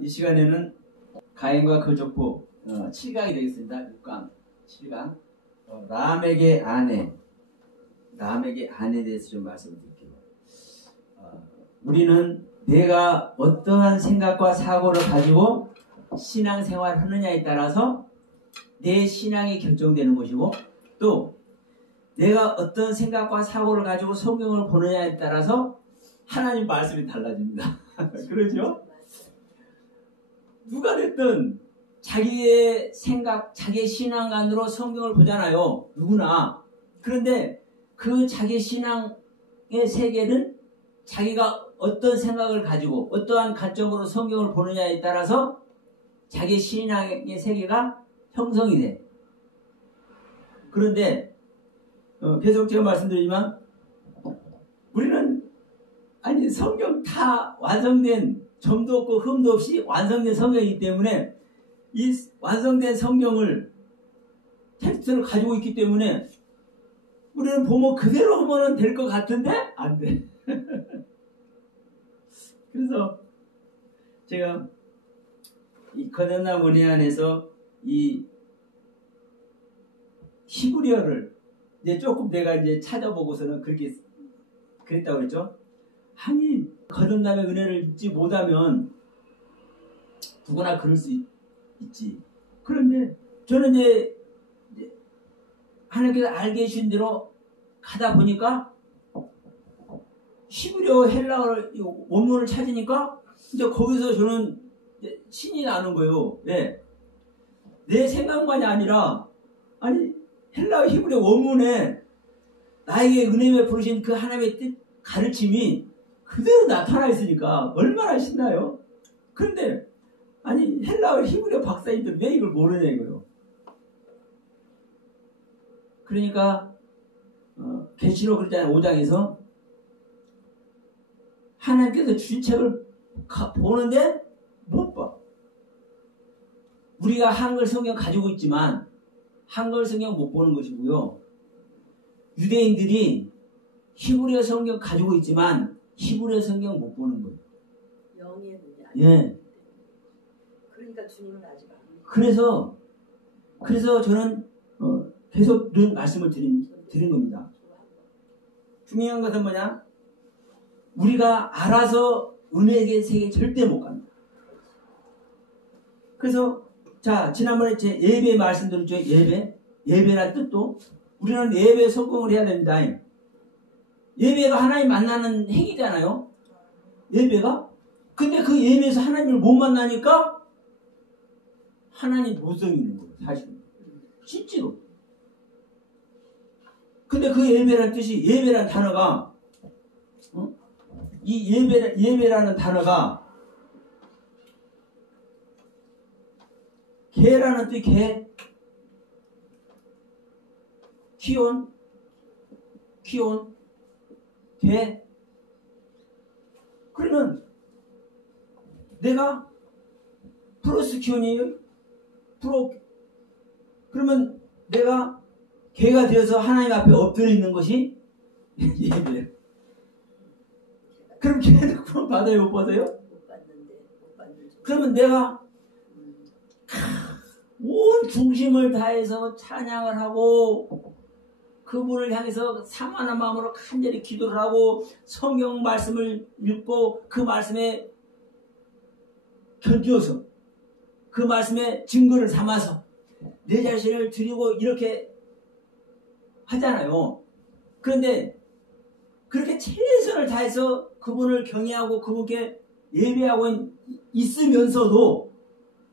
이 시간에는 가인과 그 족보 7강이 되겠습니다. 6강 7강 람에게 아내에 대해서 좀 말씀드릴게요. 우리는 내가 어떠한 생각과 사고를 가지고 신앙생활을 하느냐에 따라서 내 신앙이 결정되는 것이고, 또 내가 어떤 생각과 사고를 가지고 성경을 보느냐에 따라서 하나님 말씀이 달라집니다. 그러죠? 누가 됐든 자기의 생각, 자기의 신앙관으로 성경을 보잖아요. 누구나. 그런데 그 자기 신앙의 세계는 자기가 어떤 생각을 가지고 어떠한 관점으로 성경을 보느냐에 따라서 자기 신앙의 세계가 형성이 돼. 그런데 계속 제가 말씀드리지만 우리는 성경 다 완성된, 점도 없고 흠도 없이 완성된 성경이기 때문에 이 완성된 성경을 텍스트를 가지고 있기 때문에 우리는 보면 그대로 하면 될 것 같은데 안 돼. 그래서 제가 이 거듭난 은혜 안에서 이 히브리어를 이제 조금 내가 이제 찾아보고서는 그렇게 그랬다고 그랬죠. 아니, 거듭남의 은혜를 잊지 못하면 누구나 그럴 수 있지. 그런데 저는 이제 하나님께서 알게 해주신 대로 가다 보니까 히브리어 헬라어 원문을 찾으니까 이제 거기서 저는 신이 나는 거예요. 네. 내 생각만이 아니라 헬라어 히브리어 원문에 나에게 은혜 베푸신 그 하나님의 뜻 가르침이 그대로 나타나 있으니까 얼마나 신나요? 그런데 헬라어 히브리어 박사님들 왜 이걸 모르냐 이거요. 그러니까 계시록 그랬잖아요. 5장에서 하나님께서 주신 책을 보는데 못 봐. 우리가 한글 성경 가지고 있지만 한글 성경 못 보는 것이고요. 유대인들이 히브리어 성경 가지고 있지만 히브리어 성경 못 보는 거예요. 영의 눈이 예. 그러니까 주님은 아직 안. 그래서 저는 계속 이런 말씀을 드린 겁니다. 중요한 것은 뭐냐? 우리가 알아서 은혜의 세계에 절대 못 갑니다. 그래서 자, 지난번에 제 예배 말씀드렸죠. 예배란 뜻도 우리는 예배 성공을 해야 됩니다. 예배가 하나님 만나는 행위잖아요. 예배가. 근데 그 예배에서 하나님을 못 만나니까 하나님 못 섬기는 거예요. 사실은. 실제로. 근데 그 예배란 뜻이, 예배란 단어가 이 예배라는 단어가 개라는 뜻, 키온, 개. 그러면 내가 플러스 키온이에요? 그러면 내가 개가 되어서 하나님 앞에 엎드려 있는 것이 예배예요. 그럼 개는 구원 받아요? 못 받아요? 못 받는데. 그러면 내가 온 중심을 다해서 찬양을 하고 그분을 향해서 사모하는 마음으로 간절히 기도를 하고 성경 말씀을 읽고 그 말씀에 견디어서 그 말씀에 증거를 삼아서 내 자신을 드리고 이렇게 하잖아요. 그런데 그렇게 최선을 다해서 그분을 경외하고 그분께 예배하고 있으면서도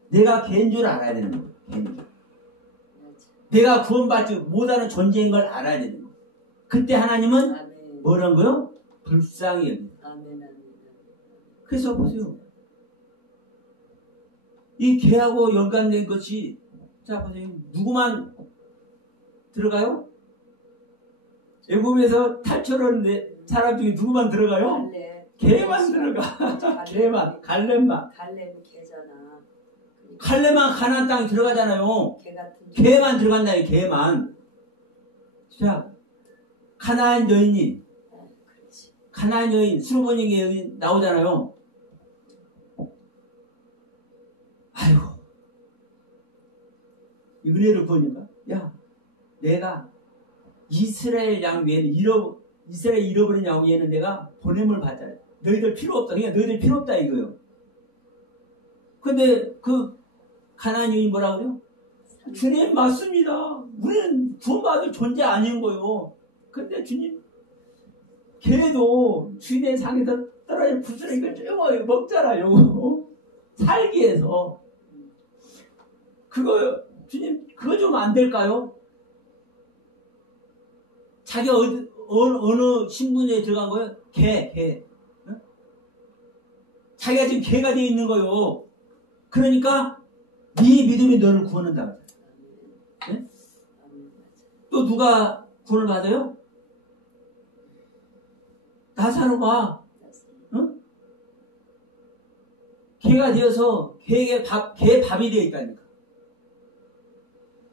내가 개인 줄 알아야 되는 거예요. 내가 구원받지 못하는 존재인 걸 알아야 되는 거예요. 그때 하나님은 아멘. 뭐라는 거요? 불쌍히 여깁니다. 아멘. 그래서 보세요. 이 개하고 연관된 것이, 자 보세요. 누구만 들어가요? 애굽에서 탈출하는데 사람 중에 누구만 들어가요? 개만 들어가. 개만. 갈렙만. 갈렙 개잖아. 갈렙만 가나안 땅에 들어가잖아요. 개 같은 개만 들어간다요. 개만. 자, 가나안 여인이, 가나안 여인 수르보니게 여기 나오잖아요. 아이고, 이 은혜를 보니까, 야, 내가 이스라엘 양 외에는 이스라엘 잃어버린 양 외에는 내가 보냄을 받자. 너희들 필요 없다. 그냥 너희들 필요 없다 이거요. 근데 그 가나안 여인이 뭐라고 그래요? 주님 맞습니다. 우리는 구원받을 존재 아닌 거요. 근데 주님, 걔도 주인의 상에서 떨어진 부스러기를 쭉 먹잖아요. 살기 위해서. 그거, 주님, 그거 좀 안 될까요? 자기가 어느 신분에 들어간 거예요? 개. 응? 자기가 지금 개가 되어 있는 거요. 그러니까, 네 믿음이 너를 구원한다. 네? 또 누가 구원을 받아요? 나사로가, 응? 개가 되어서 개 밥이 되어 있다니까.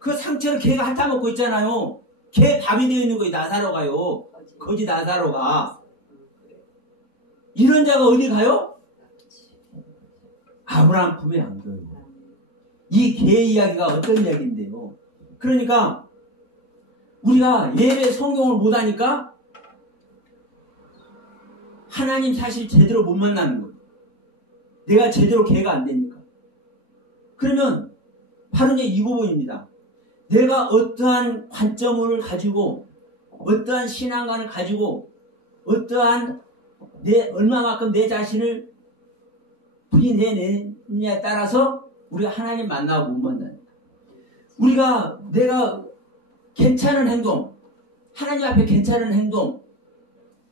그 상처를 개가 핥아먹고 있잖아요. 개 밥이 되어 있는 거예요, 나사로가요. 거지 나사로가. 이런 자가 어디 가요? 아브라함 품에 안 가요. 이 개 이야기가 어떤 이야기인데요. 그러니까 우리가 예배 성경을 못하니까 하나님 사실 제대로 못 만나는 거예요. 내가 제대로 개가 안 되니까. 그러면 바로 이제 이 부분입니다. 내가 어떠한 관점을 가지고 어떠한 신앙관을 가지고 어떠한 얼마만큼 내 자신을 부인해내느냐에 따라서 우리가 하나님 만나고 못 만납니다. 내가 괜찮은 행동, 하나님 앞에 괜찮은 행동,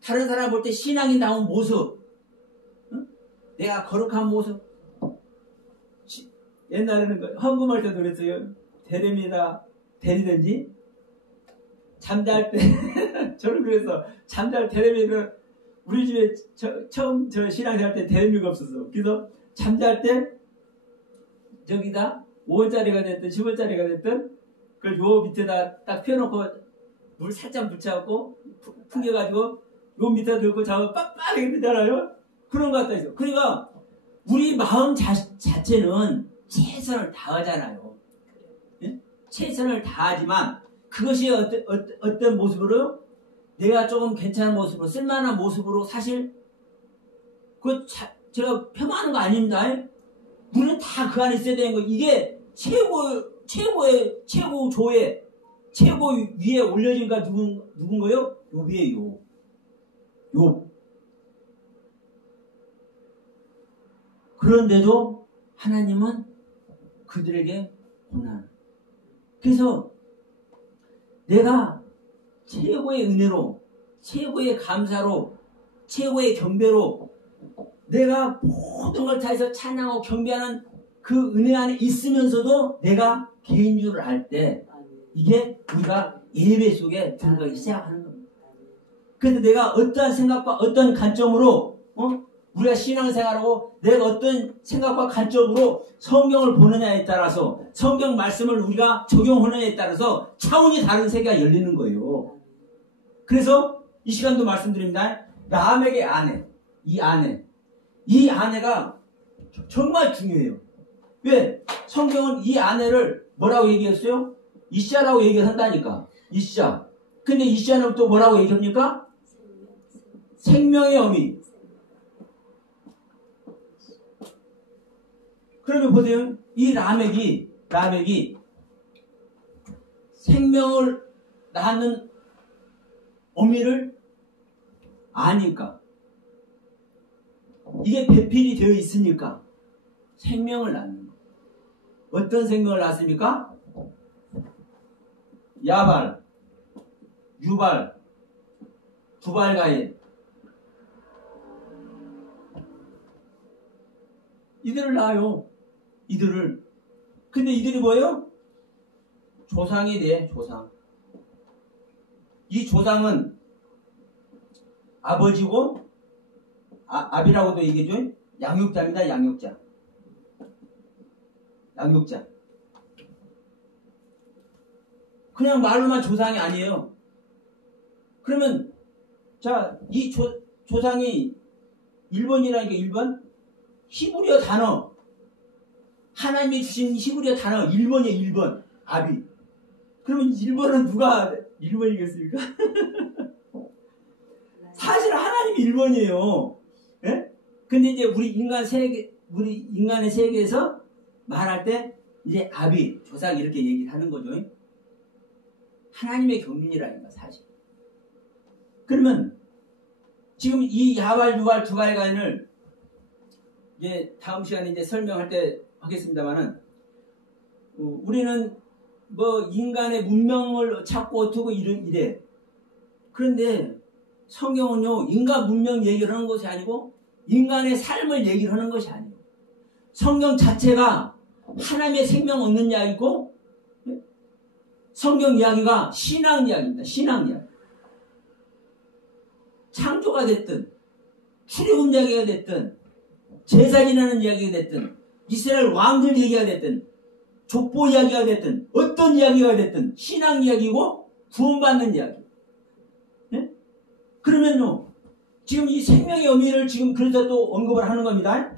다른 사람 볼 때 신앙이 나온 모습, 응? 내가 거룩한 모습. 옛날에는 헌금할 때도 그랬어요. 데리든지 잠잘 때 저는 그래서 데레미를 우리 집에 처음 신앙생활 때 데레미가 없었어. 그래서 잠잘 때 저기다 5원짜리가 됐든 10원짜리가 됐든 그걸 요 밑에다 딱 펴놓고 물 살짝 묻혀갖고 풍겨가지고 요 밑에 들고 자면 빡빡하게 되잖아요. 그런 것 같다 있어. 그러니까 우리 마음 자체는 최선을 다하잖아요. 예? 최선을 다하지만 그것이 어떤 모습으로 내가 조금 괜찮은 모습으로 쓸만한 모습으로 사실 제가 폄하하는 거 아닙니다. 우리는 다 그 안에 있어야 되는 거. 이게 최고의 최고조에 최고 위에 올려진 가 누군 거요? 욥이에요. 욥. 그런데도 하나님은 그들에게 고난. 그래서 내가 최고의 은혜로, 최고의 감사로, 최고의 경배로 내가 모든 걸 다해서 찬양하고 경배하는 그 은혜 안에 있으면서도 내가 개인 줄을 알 때 이게 우리가 예배 속에 들어가기 시작하는 겁니다. 그래서 내가 어떠한 생각과 어떤 관점으로 우리가 신앙생활하고 내가 어떤 생각과 관점으로 성경을 보느냐에 따라서 성경 말씀을 우리가 적용하느냐에 따라서 차원이 다른 세계가 열리는 거예요. 그래서 이 시간도 말씀드립니다. 라멕의 아내, 이 아내가 정말 중요해요. 왜? 성경은 이 아내를 뭐라고 얘기했어요? 이샤라고 얘기한다니까. 이샤. 근데 이샤는 또 뭐라고 얘기합니까? 생명의 어미. 그러면 보세요. 이 라멕이 생명을 낳는 어미를 아니까. 이게 배필이 되어 있으니까 생명을 낳는 거예요. 어떤 생명을 낳습니까? 야발, 유발, 두발가인. 이들을 낳아요. 이들을. 근데 이들이 뭐예요? 조상이 돼, 조상. 이 조상은 아버지고, 아비라고도 얘기해줘요. 양육자입니다, 양육자. 그냥 말로만 조상이 아니에요. 그러면, 자, 이 조상이 1번이라는 게 1번? 히브리어 단어. 하나님이 주신 히브리어 단어 1번이에요. 1번. 아비. 그러면 1번은 누가 1번이겠습니까? 사실 하나님이 1번이에요. 예? 근데 이제 우리 인간의 세계에서 말할 때 이제 아비, 조상 이렇게 얘기를 하는 거죠. 하나님의 경륜이라니까 사실. 그러면 지금 이 야발, 유발, 두발간을 이제 다음 시간에 이제 설명할 때 하겠습니다만은 우리는 뭐 인간의 문명을 찾고 두고 이래. 그런데 성경은요 인간 문명 얘기를 하는 것이 아니고 인간의 삶을 얘기를 하는 것이 아니에요. 성경 자체가 하나님의 생명 얻는 이야기고 성경 이야기가 신앙 이야기입니다. 신앙 이야기. 창조가 됐든 출애굽 이야기가 됐든 제사 지내는 이야기가 됐든 이스라엘 왕들 얘기가 됐든 족보 이야기가 됐든 어떤 이야기가 됐든 신앙 이야기고 구원받는 이야기. 네? 그러면요 지금 이 생명의 의미를 지금 그래서 또 언급을 하는 겁니다.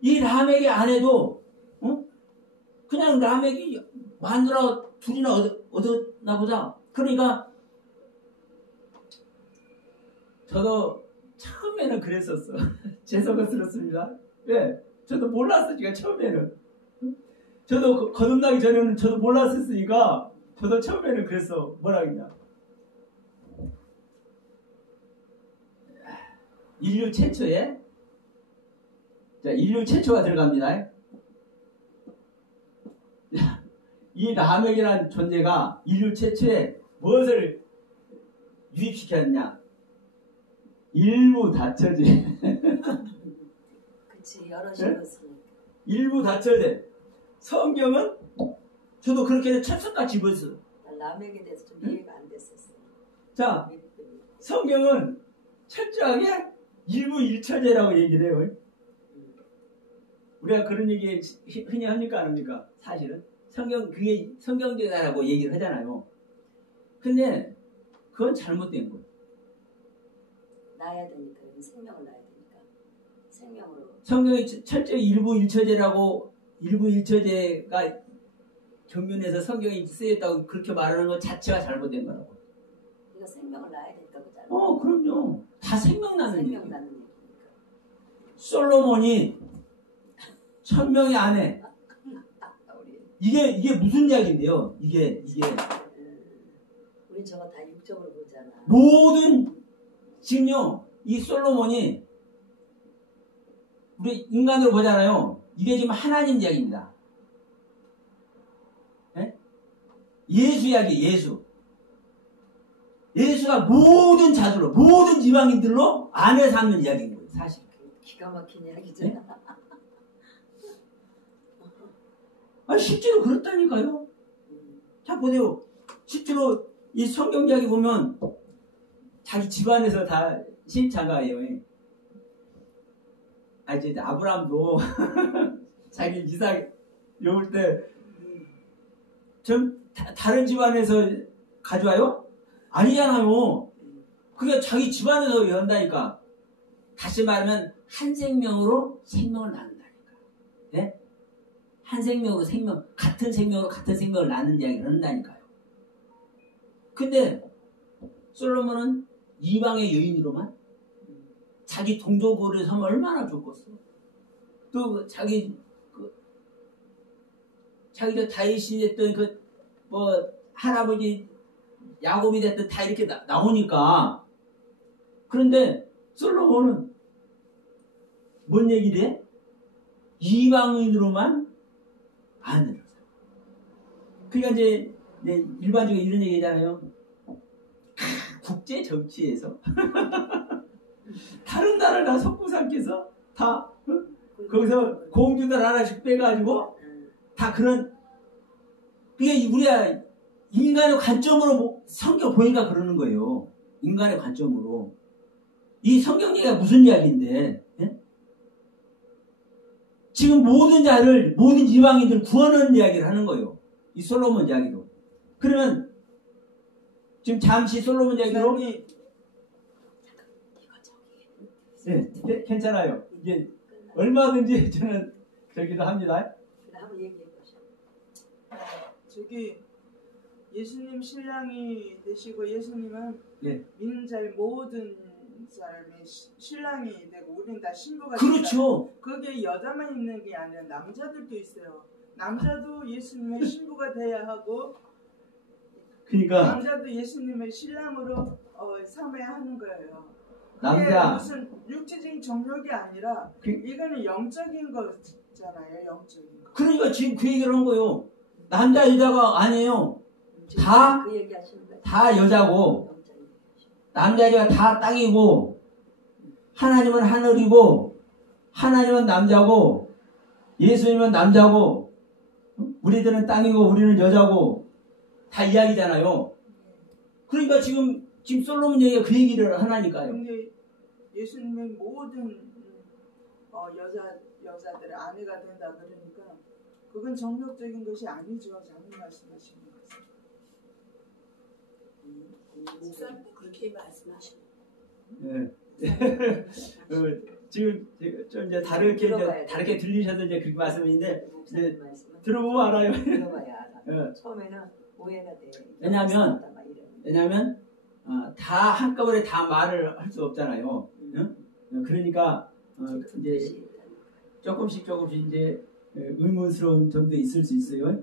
이 라멕의 아내도 그냥 라멕이 마누라 둘이나 얻었나 보다. 그러니까 저도 처음에는 그랬었어. 죄송스럽습니다. 왜? 저도 몰랐으니까 처음에는. 저도 거듭나기 전에는 저도 몰랐었으니까 저도 처음에는 그랬어. 뭐라 그러냐. 인류 최초에 자, 인류 최초가 들어갑니다. 이 라멕이라는 존재가 인류 최초에 무엇을 유입시켰냐? 일부 다처제. 그치, 여러 식었으니까. 일부 다처제. 성경은 저도 그렇게 철석같이 입었어. 라멕에 대해서 좀 이해가 안 됐었어. 자, 성경은 철저하게 일부 일처제라고 얘기를 해요. 우리가 그런 얘기 흔히 합니까 안 합니까? 사실은 그게 성경적이다라고 얘기를 하잖아요. 근데 그건 잘못된 거예요. 낳아야 되니까 생명을 낳아야 되니까 생명으로. 성경이 철저히 일부 일처제라고 일부 일처제가 경륜에서 성경이 쓰였다고 그렇게 말하는 것 자체가 잘못된 거라고. 이거 생명을 낳아야 되니까 그잖아. 그럼요. 다 생명 나는 얘기. 생명 낳는 얘기니까. 솔로몬이 1000명의 아내. 이게 무슨 이야기인데요? 이게 우리 저거 다 육적으로 보잖아. 모든 지금요 이 솔로몬이 우리 인간으로 보잖아요. 이게 지금 하나님 이야기입니다. 네? 예수 이야기, 예수가 모든 자들로 모든 이방인들로 안에 삼는 이야기인 거예요. 사실. 기가 막힌 이야기잖아. 네? 실제로 그렇다니까요. 자 보세요. 실제로 이 성경 이야기 보면 자기 집안에서 다 신자가예요. 이제 아브라함도 자기 이삭 여울 때 좀 다른 집안에서 가져와요? 아니잖아요. 그게 자기 집안에서 연다니까. 다시 말하면 한 생명으로 생명을 나눈다니까. 네? 한 생명으로 같은 생명을 나눈 이야기를 한다니까요. 근데 솔로몬은 이방의 여인으로만 자기 동족을 섬 얼마나 좋겠어. 또 자기가 다윗이 됐던 할아버지 야곱이 됐던 다 이렇게 나오니까. 그런데 솔로몬은 뭔 얘기를 해? 이방인으로만 아내를. 그러니까 이제 일반적으로 이런 얘기잖아요. 국제 정치에서 다른 나라를 다 속구상께서 다 거기서 공주들 하나씩 빼가지고 다 그런. 그게 우리가 인간의 관점으로 성경 보니까 그러는 거예요. 인간의 관점으로. 이 성경 얘기가 무슨 이야기인데? 예? 지금 모든 이방인들 구하는 이야기를 하는 거예요. 이 솔로몬 이야기로. 그러면 지금 잠시 솔로몬 이야기로 네, 괜찮아요. 이제 얼마든지 저는 되기도 합니다. 한번 얘기해 보시죠. 저기 예수님 신랑이 되시고 예수님은 네. 믿는 자의 모든 사람이 신랑이 되고 우리는 다 신부가 그렇죠. 된다. 그게 여자만 있는 게 아니라 남자들도 있어요. 남자도 예수님의 신부가 돼야 하고 그러니까 남자도 예수님의 신랑으로 삼아야 하는 거예요. 그게 남자 무슨 육체적인 정욕이 아니라 이거는 영적인 거잖아요. 영적인 거. 그러니까 지금 그 얘기를 한 거예요. 남자 여자가 아니에요. 다 그 얘기 하시는 거예요. 다 여자고 남자 여자가 다 땅이고 하나님은 하늘이고 하나님은 남자고 예수님은 남자고 우리들은 땅이고 우리는 여자고 다 이야기잖아요. 그러니까 지금 솔로몬 얘기가 그 얘기를 하나니까요. 근데 예수님의 모든 여자들의 아내가 된다 그러니까 그건 정력적인 것이 아니죠. 장님 말씀하시는 것은. 목사님 그렇게 말씀하시는. 네. 지금 좀 이제 다르게 들리셔서 이제 그렇게 말씀인데 이제 들어보면 알아요. 들어봐야 알아. 네. 처음에는 오해가 돼. 왜냐하면 다 한꺼번에 다 말을 할 수 없잖아요. 응? 그러니까 이제 조금씩 이제 의문스러운 점도 있을 수 있어요.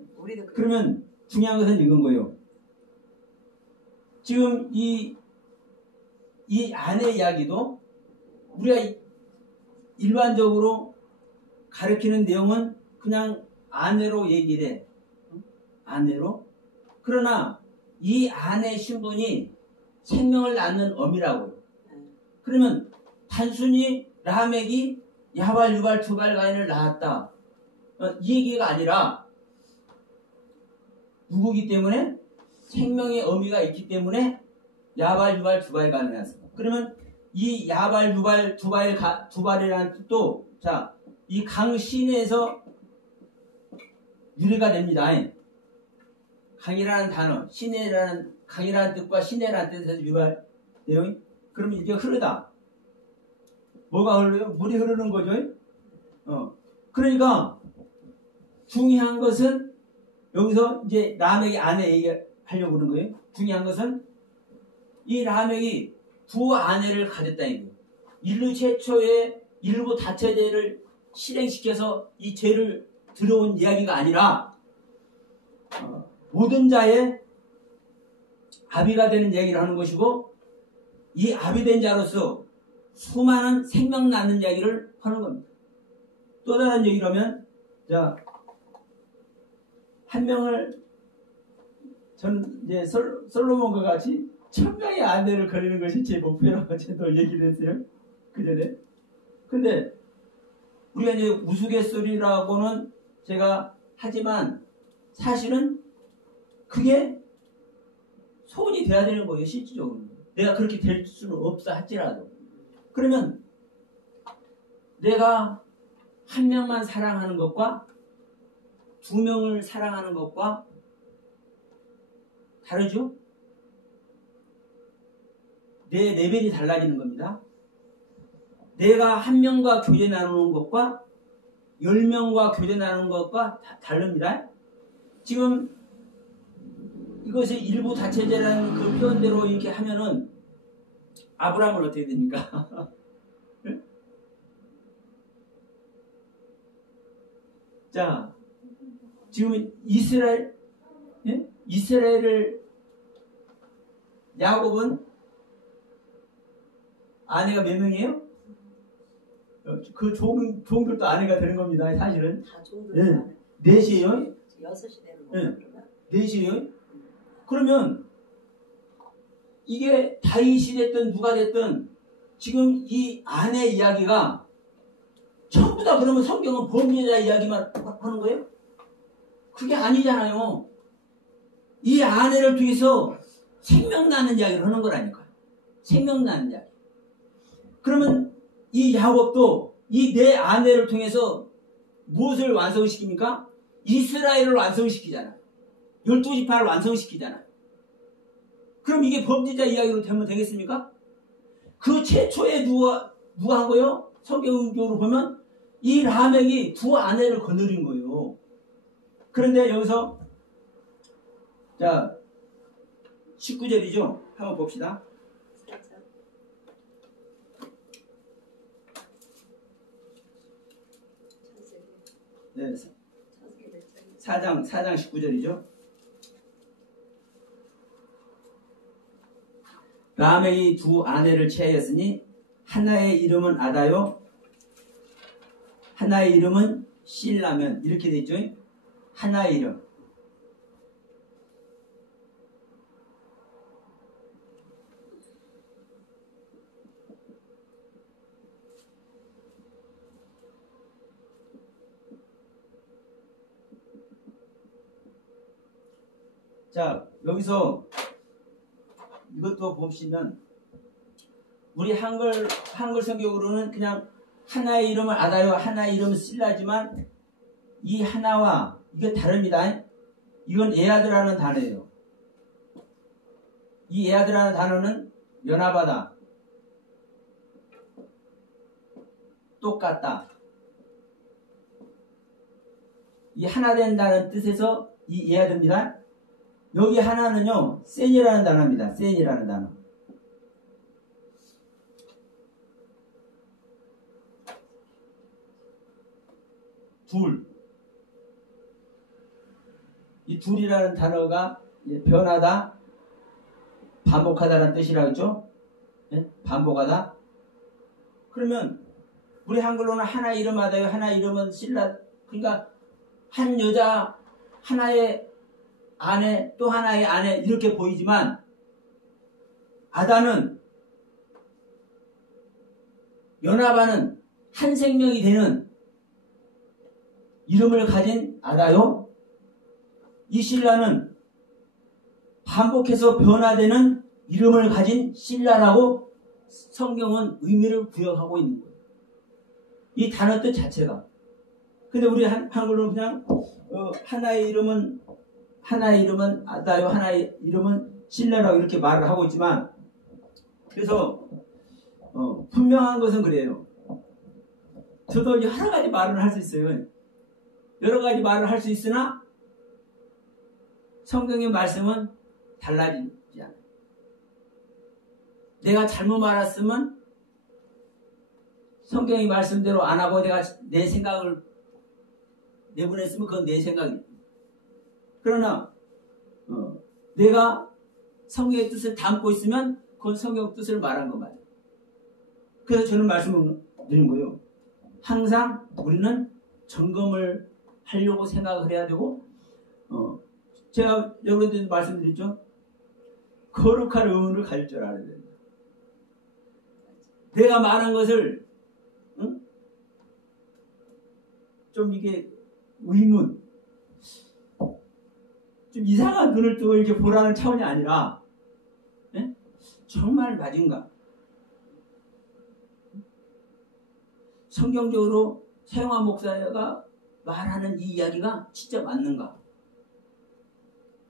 그러면 중요한 것은 이건 거예요. 지금 이 아내 이야기도 우리가 일반적으로 가르치는 내용은 그냥 아내로 얘기를 해. 아내로. 그러나 이 아내 신분이 생명을 낳는 어미라고요. 그러면 단순히 라멕이 야발, 유발, 두발 가인을 낳았다. 이 얘기가 아니라 누구기 때문에? 생명의 어미가 있기 때문에 야발, 유발, 두발 가인을 낳았습니다. 그러면 이 야발, 유발, 두발이라는 뜻도 자, 이 강 시내에서 유래가 됩니다. 강이라는 단어, 시내라는 강이라는 뜻과 시내라는 뜻에서 유발 내용이 그러면 이게 흐르다. 뭐가 흘러요? 물이 흐르는 거죠. 그러니까 중요한 것은 여기서 이제 라멕의 아내 얘기하려고 그러는 거예요. 중요한 것은 이 라멕이 두 아내를 가졌다 이거예요. 인류 최초의 일부 다처제를 실행시켜서 이 죄를 들어온 이야기가 아니라 모든 자의 아비가 되는 이야기를 하는 것이고 이 아비 된 자로서 수많은 생명 낳는 이야기를 하는 겁니다. 또 다른 얘기를 하면 자, 한 명을 저는 이제 솔로몬과 같이 1000명의 아내를 거리는 것이 제 목표라고 저도 얘기를 했어요. 그 전에. 근데 우리가 이제 우스갯소리라고는 제가 하지만 사실은 그게 소원이 돼야 되는 거예요. 실질적으로. 내가 그렇게 될 수는 없어 할지라도. 그러면 내가 한 명만 사랑하는 것과 2명을 사랑하는 것과 다르죠? 내 레벨이 달라지는 겁니다. 내가 한 명과 교제 나누는 것과 10명과 교제 나누는 것과 다릅니다. 지금 이것이 일부 다체제라는 그 표현대로 이렇게 하면은 아브라함은 어떻게 됩니까? 자, 지금 이스라엘을 야곱은 아내가 몇 명이에요? 그 종들도 아내가 되는 겁니다. 사실은. 다 종들. 넷이에요. 6이 되는 거예요. 넷이에요. 그러면 이게 다윗이 됐든 누가 됐든 지금 이 아내 이야기가 전부 다 그러면 성경은 범죄자 이야기만 하는 거예요? 그게 아니잖아요. 이 아내를 통해서 생명 나는 이야기를 하는 거라니까요. 생명 나는 이야기. 그러면 이 야곱도 이 내 아내를 통해서 무엇을 완성시킵니까? 이스라엘을 완성시키잖아요. 12지파를 완성시키잖아요. 그럼 이게 범죄자 이야기로 되면 되겠습니까? 그 최초에 누가 한 거요? 성경적으로 보면 이 라멕이 두 아내를 거느린 거예요. 그런데 여기서 자 19절이죠. 한번 봅시다. 네, 4장 19절이죠. 라멕이 두 아내를 취하였으니 하나의 이름은 아다요, 하나의 이름은 실라면, 이렇게 돼 있죠. 하나의 이름. 자, 여기서 이것도 보시면 우리 한글 성경으로는 그냥 하나의 이름을 아다요, 하나의 이름은 실라지만 이 하나와 이게 다릅니다. 이건 에아드라는 단어예요. 이 에아드라는 단어는 연합하다, 똑같다, 이 하나 된다는 뜻에서 이 에아드입니다. 여기 하나는요, 센이라는 단어입니다. 센이라는 단어. 둘. 이 둘이라는 단어가 변하다, 반복하다라는 뜻이라고 했죠? 네? 반복하다. 그러면 우리 한글로는 하나 이름 하다요, 하나 이름은 실라. 그러니까 한 여자 하나의 아내, 또 하나의 아내, 이렇게 보이지만 아다는 연합하는 한 생명이 되는 이름을 가진 아다요, 이 실라는 반복해서 변화되는 이름을 가진 실라라고 성경은 의미를 부여하고 있는 거예요. 이 단어 뜻 자체가. 근데 우리 한글로는 그냥 하나의 이름은 아다요, 하나의 이름은 실라라고 이렇게 말을 하고 있지만, 그래서 분명한 것은 그래요. 저도 여러 가지 말을 할 수 있어요. 여러 가지 말을 할 수 있으나 성경의 말씀은 달라지지 않아요. 내가 잘못 말했으면 성경의 말씀대로 안 하고 내가 내 생각을 내보냈으면 그건 내 생각이에요. 그러나 내가 성경의 뜻을 담고 있으면 그건 성경 뜻을 말한 거 맞아요. 그래서 저는 말씀을 드린 거예요. 항상 우리는 점검을 하려고 생각을 해야 되고, 제가 여러분들한테 말씀드렸죠. 거룩한 의문을 가질 줄 알아야 됩니다. 내가 말한 것을 좀 이게 의문, 좀 이상한 눈을 뜨고 이렇게 보라는 차원이 아니라, 정말 맞은가? 성경적으로 서영환 목사가 말하는 이 이야기가 진짜 맞는가?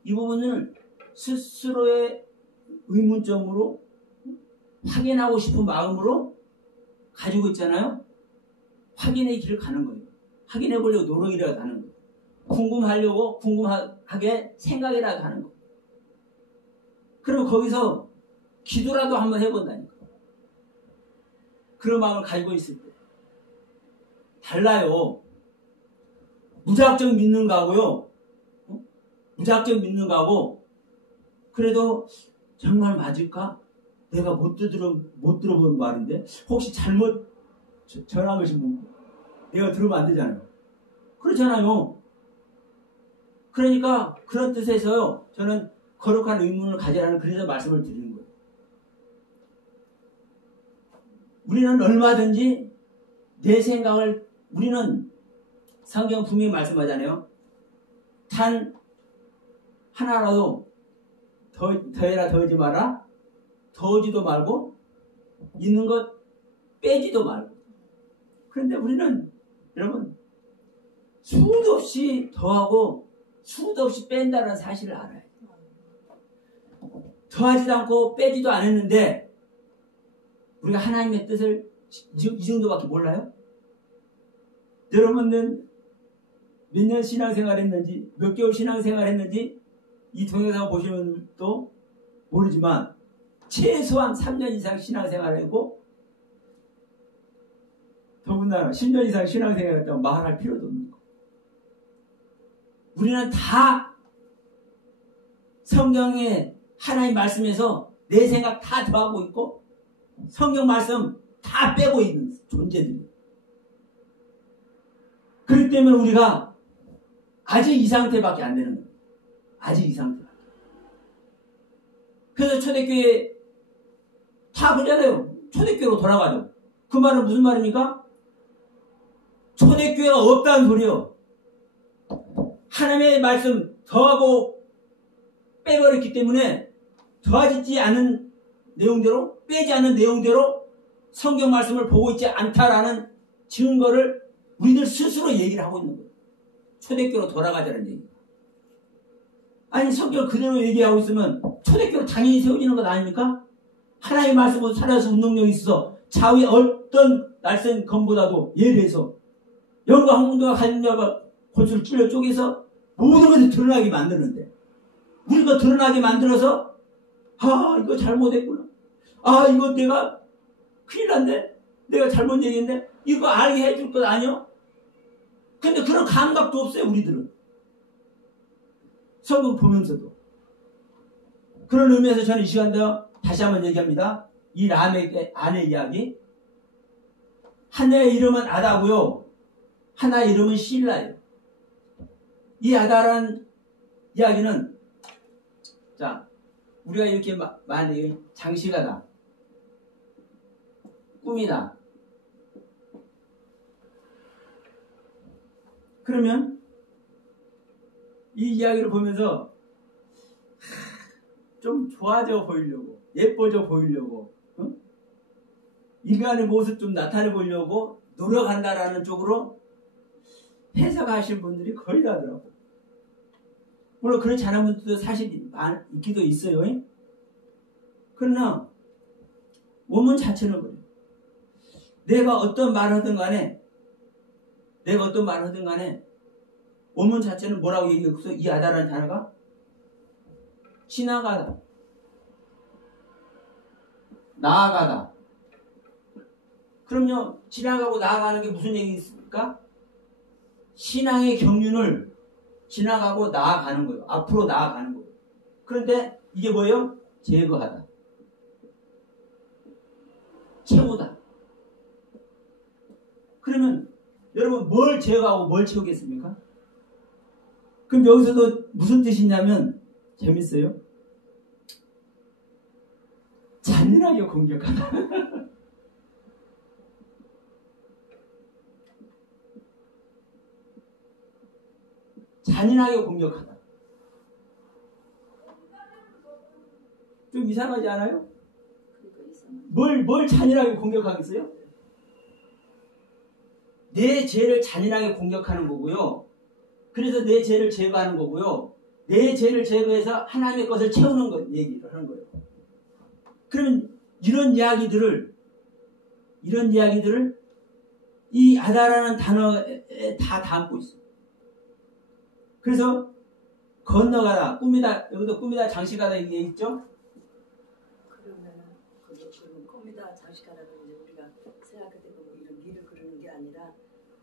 이 부분을 스스로의 의문점으로 확인하고 싶은 마음으로 가지고 있잖아요. 확인의 길을 가는 거예요. 확인해 보려고 노력이라도 하는 거예요. 궁금하려고 궁금하게 생각이라도 하는 거예요. 그리고 거기서 기도라도 한번 해본다니까. 그런 마음을 가지고 있을 때 달라요. 무작정 믿는 거하고요, 무작정 믿는 거하고, 그래도 정말 맞을까? 내가 못 들어본 말인데 혹시 잘못 전한 것이 뭐 내가 들으면 안 되잖아요. 그렇잖아요. 그러니까 그런 뜻에서요, 저는 거룩한 의문을 가지라는, 그래서 말씀을 드리는 거예요. 우리는 얼마든지 내 생각을, 우리는 성경 분명히 말씀하잖아요. 단 하나라도 더해라 더하지 마라, 더하지도 말고 있는 것 빼지도 말고. 그런데 우리는 여러분 수도 없이 더하고 수도 없이 뺀다는 사실을 알아요. 더하지도 않고 빼지도 여러분은 몇 년 신앙생활 했는지, 몇 개월 신앙생활 했는지 이 동영상 보시면 또 모르지만 최소한 3년 이상 신앙생활 했고 더군다나 10년 이상 신앙생활 했다고 말할 필요도 없는 거. 우리는 다 성경의 하나님 말씀에서 내 생각 다 더하고 있고 성경 말씀 다 빼고 있는 존재들이에요. 그렇기 때문에 우리가 아직 이 상태밖에 안 되는 거예요. 아직 이 상태밖에. 그래서 초대교회 다 그러잖아요. 초대교회로 돌아가죠. 그 말은 무슨 말입니까? 초대교회가 없다는 소리요. 하나님의 말씀 더하고 빼버렸기 때문에 더하지 않은 내용대로 빼지 않은 내용대로 성경 말씀을 보고 있지 않다라는 증거를 우리들 스스로 얘기를 하고 있는 거예요. 초대교회로 돌아가자는 얘기입니다. 아니 성경을 그대로 얘기하고 있으면 초대교회로 당연히 세워지는 것 아닙니까? 하나님의 말씀으로 살아서 운동력이 있어서 좌우의 어떤 날쌘 검보다도 예배해서 영과 흥분과 갈등과 골수를 찔러 쪼개서 모든 것이 드러나게 만드는데 우리가 드러나게 만들어서 아 이거 잘못했구나. 아 이거 내가 큰일 났네. 내가 잘못 얘기했네. 이거 알게 해줄 것 아니요? 근데 그런 감각도 없어요 우리들은. 성경 보면서도. 그런 의미에서 저는 이 시간에 다시 한번 얘기합니다. 이 라멕의 아내 이야기. 하나의 이름은 아다고요. 하나의 이름은 실라예요. 이 아다라는 이야기는 자 우리가 이렇게 만약에 장시가다 꿈이다 그러면 이 이야기를 보면서 좀 좋아져 보이려고 예뻐져 보이려고 응? 인간의 모습 좀 나타내 보이려고 노력한다라는 쪽으로 해석하신 분들이 거의 다더라고요. 물론 그렇지 않은 분들도 사실 있기도 있어요. 그러나 원문 자체는 그래요. 내가 어떤 말을 하든 간에 원문 자체는 뭐라고 얘기했어? 이 아다라는 단어가 지나가다, 나아가다. 그럼요, 지나가고 나아가는 게 무슨 얘기 있습니까? 신앙의 경륜을 지나가고 나아가는 거예요. 앞으로 나아가는 거예요. 그런데 이게 뭐예요? 제거하다. 채우다. 그러면 여러분 뭘 제거하고 뭘 채우겠습니까? 그럼 여기서도 무슨 뜻이 있냐면 재밌어요. 잔인하게 공격하다. 잔인하게 공격하다. 좀 이상하지 않아요? 뭘 잔인하게 공격하겠어요? 내 죄를 잔인하게 공격하는 거고요. 그래서 내 죄를 제거하는 거고요. 내 죄를 제거해서 하나님의 것을 채우는 것 얘기를 하는 거예요. 그러면 이런 이야기들을 이 아다라는 단어에 다 담고 있어요. 그래서 건너가다, 꿈이다, 여기도 꿈이다, 장식하다 이게 있죠? 그러면 꿈이다, 장식하다는 이제 우리가 생각할 때 뭐 이런 미를 그리는 게 아니라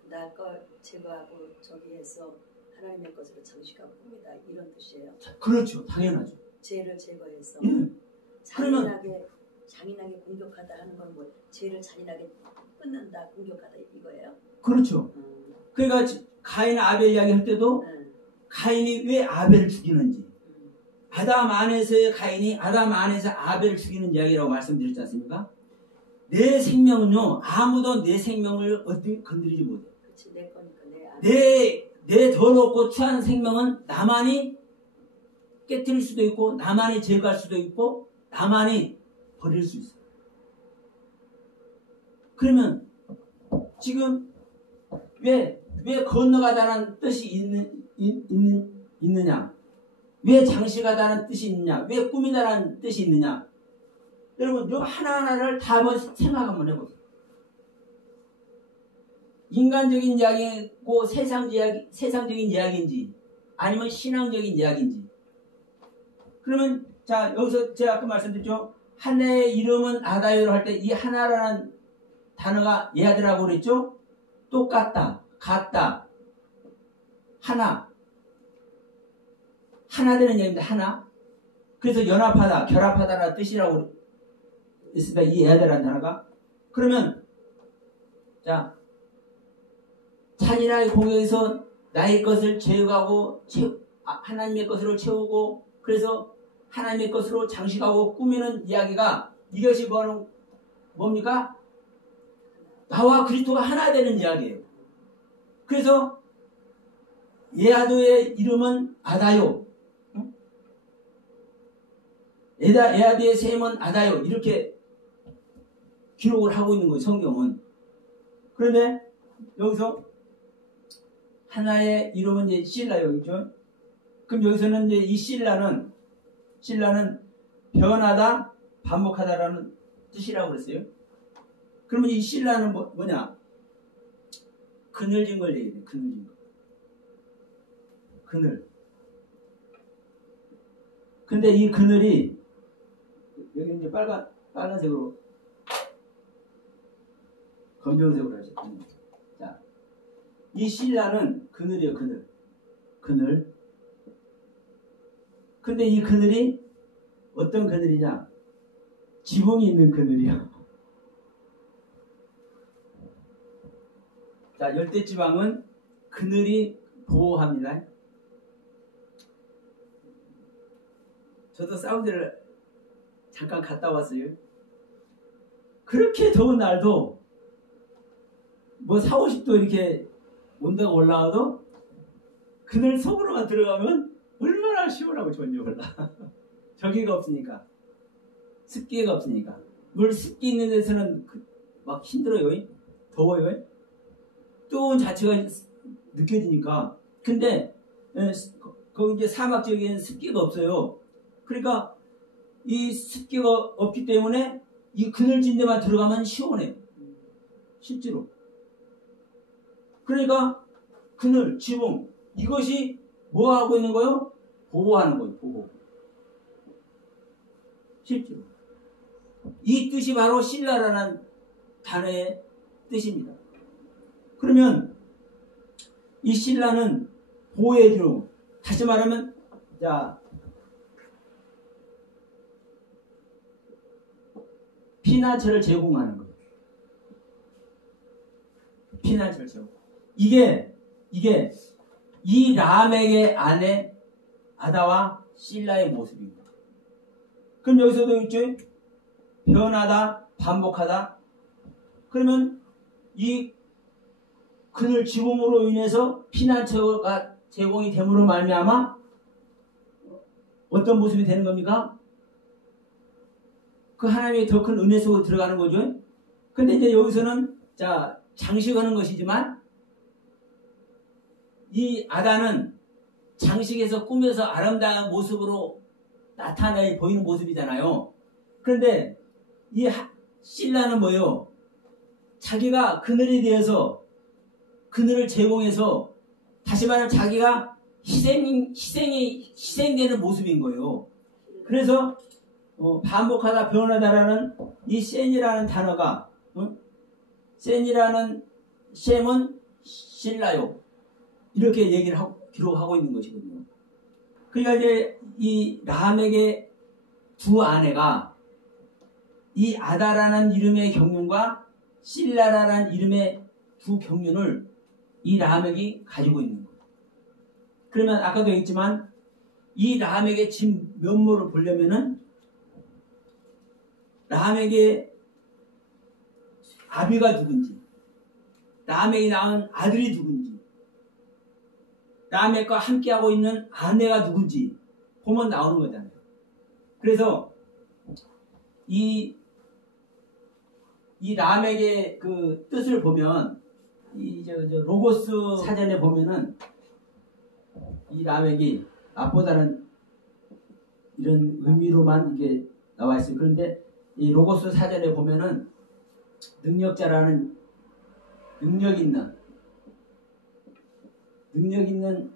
나 거 제거하고 저기 해서 하나님의 것으로 장식하고 꿈이다 이런 뜻이에요. 그렇죠, 당연하죠. 죄를 제거해서 잔인하게 공격하다 하는 건 뭐 죄를 잔인하게 끊는다, 공격하다 이거예요? 그렇죠. 그러니까 가인 아벨 이야기 할 때도 가인이 왜 아벨을 죽이는지 아담 안에서의 가인이 아담 안에서 아벨을 죽이는 이야기라고 말씀드렸지 않습니까? 내 생명은요 아무도 내 생명을 어떻게 건드리지 못해. 그렇지, 내 거니까 내 더럽고 추한 생명은 나만이 깨뜨릴 수도 있고 나만이 제거할 수도 있고 나만이 버릴 수 있어요. 그러면 지금 왜 건너가다라는 뜻이 있느냐? 왜 장식하다는 뜻이 있느냐? 왜 꿈이다라는 뜻이 있느냐? 여러분, 이 하나하나를 다 한번 생각 한번 해보세요. 인간적인 이야기고 세상적인 이야기인지 아니면 신앙적인 이야기인지. 그러면 자 여기서 제가 아까 말씀드렸죠. 하나의 이름은 아다요로 할 때 이 하나라는 단어가 얘들하고 그랬죠. 똑같다, 같다, 하나 되는 얘기입니다. 하나. 그래서 연합하다, 결합하다라는 뜻이라고 있습니다. 이 얘들라는 단어가. 그러면 자 찬이나의 공격에서 나의 것을 제어하고 하나님의 것으로 채우고 그래서 하나님의 것으로 장식하고 꾸미는 이야기가 이것이 뭡니까? 나와 그리스도가 하나 되는 이야기예요. 그래서 에아도의 이름은 아다요. 에아드의 셈은 아다요. 이렇게 기록을 하고 있는 거예요. 성경은. 그런데 여기서 하나의 이름은 이제 실라요죠. 그럼 여기서는 이제 이 실라는 변하다, 반복하다라는 뜻이라고 그랬어요. 그러면 이 실라는 뭐냐? 그늘진 걸 얘기해요. 그늘진 거. 그늘. 근데 이 그늘이 여기 이제 빨간색으로 검정색으로 하셨거든요. 자, 이 실라는 그늘이에요. 그늘. 근데 이 그늘이 어떤 그늘이냐? 지붕이 있는 그늘이야. 자, 열대지방은 그늘이 보호합니다. 저도 사우디를 잠깐 갔다 왔어요. 그렇게 더운 날도 뭐 4, 50도 이렇게 온도가 올라와도 그늘 속으로만 들어가면 얼마나 시원하고 좋은지 몰라. 저기가 없으니까. 습기가 없으니까. 물 습기 있는 데서는 막 힘들어요. 더워요. 뜨거운 자체가 느껴지니까. 근데 거기 이제 사막 지역에는 습기가 없어요. 그러니까 이 습기가 없기 때문에 이 그늘진 데만 들어가면 시원해요. 실제로. 그러니까 그늘, 지붕 이것이 뭐 하고 있는 거요? 보호하는 거예요. 보호. 실제로. 이 뜻이 바로 실라라는 단어의 뜻입니다. 그러면 이 실라는 보호의 기록. 다시 말하면 자 피난처를 제공하는 거예요. 피난처를 제공. 이게 이 라멕의 아내 아다와 실라의 모습입니다. 그럼 여기서도 있죠? 변하다, 반복하다. 그러면 이 그늘 지붕으로 인해서 피난처가 제공이 됨으로 말미암아 어떤 모습이 되는 겁니까? 그 하나님의 더 큰 은혜 속으로 들어가는 거죠. 근데 이제 여기서는 자 장식하는 것이지만 이 아다는 장식해서 꾸며서 아름다운 모습으로 나타나 보이는 모습이잖아요. 그런데 이 실라는 뭐예요? 자기가 그늘에 대해서 그늘을 제공해서 다시 말하면 자기가 희생되는 모습인 거예요. 그래서 반복하다 변하다라는 이 센이라는 단어가 센이라는 셈은 실라요. 이렇게 얘기를 기록하고 있는 것이거든요. 그러니까 이제 이 라멕의 두 아내가 이 아다라는 이름의 경륜과 실라라는 이름의 두 경륜을 이 라멕이 가지고 있는 거예요. 그러면 아까도 얘기했지만 이 라멕의 진 면모를 보려면은 라멕의 아비가 누군지, 라멕이 낳은 아들이 누군지, 라멕과 함께하고 있는 아내가 누군지 보면 나오는 거잖아요. 그래서 이 라멕의 그 뜻을 보면 로고스 사전에 보면은 이 라멕이 앞보다는 이런 의미로만 이게 나와 있어요. 그런데 이 로고스 사전에 보면은 능력자라는 능력 있는 능력 있는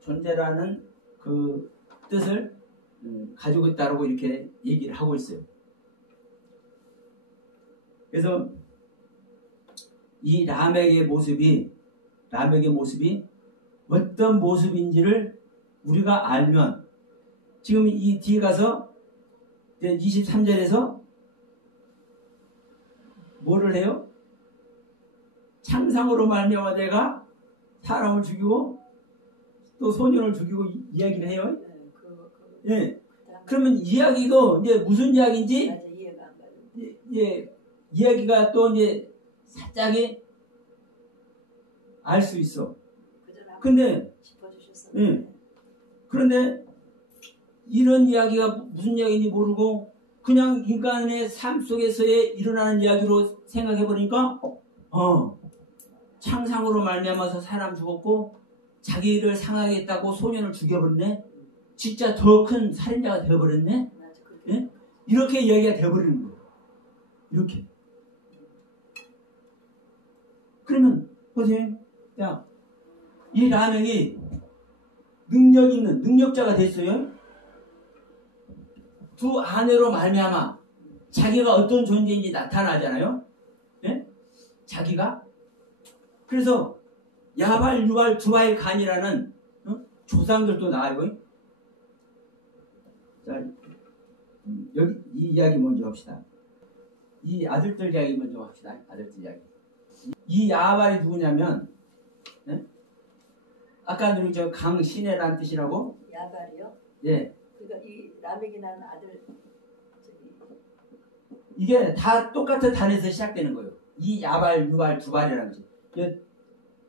존재라는 그 뜻을 가지고 있다고 이렇게 얘기를 하고 있어요. 그래서 이 라멕의 모습이 어떤 모습인지를 우리가 알면 지금 이 뒤에 가서 23절에서 뭐를 해요? 창상으로 말미암아 내가 사람을 죽이고 또 소년을 죽이고 이야기를 해요. 예. 그러면 이야기도 이제 무슨 이야기인지 이해가 안 가요. 예, 이야기가 또 이제 살짝이 알 수 있어. 근데 예. 그런데 이런 이야기가 무슨 이야기인지 모르고 그냥 인간의 삶 속에서의 일어나는 이야기로 생각해 보니까 창상으로 말미암아서 사람 죽었고 자기를 상하게 했다고 소년을 죽여버렸네. 진짜 더 큰 살인자가 되어버렸네. 예? 이렇게 이야기가 되어버리는 거예요. 이렇게. 그러면 보세요. 야, 이 라멕이 능력 있는 능력자가 됐어요. 두 아내로 말미암아 자기가 어떤 존재인지 나타나잖아요. 예? 자기가. 그래서 야발, 유발, 두발, 간이라는 조상들도 나와요. 자, 여기 이 이야기 먼저 합시다. 이 아들들 이야기 먼저 합시다. 아들들 이야기. 이 야발이 누구냐면, 예? 아까 우리 저 강신혜라는 뜻이라고? 야발이요? 예. 그러니까 이 라멕이 낳은 아들 이게 다 똑같은 단에서 시작되는 거예요. 이 야발, 유발, 두발이라는 거지.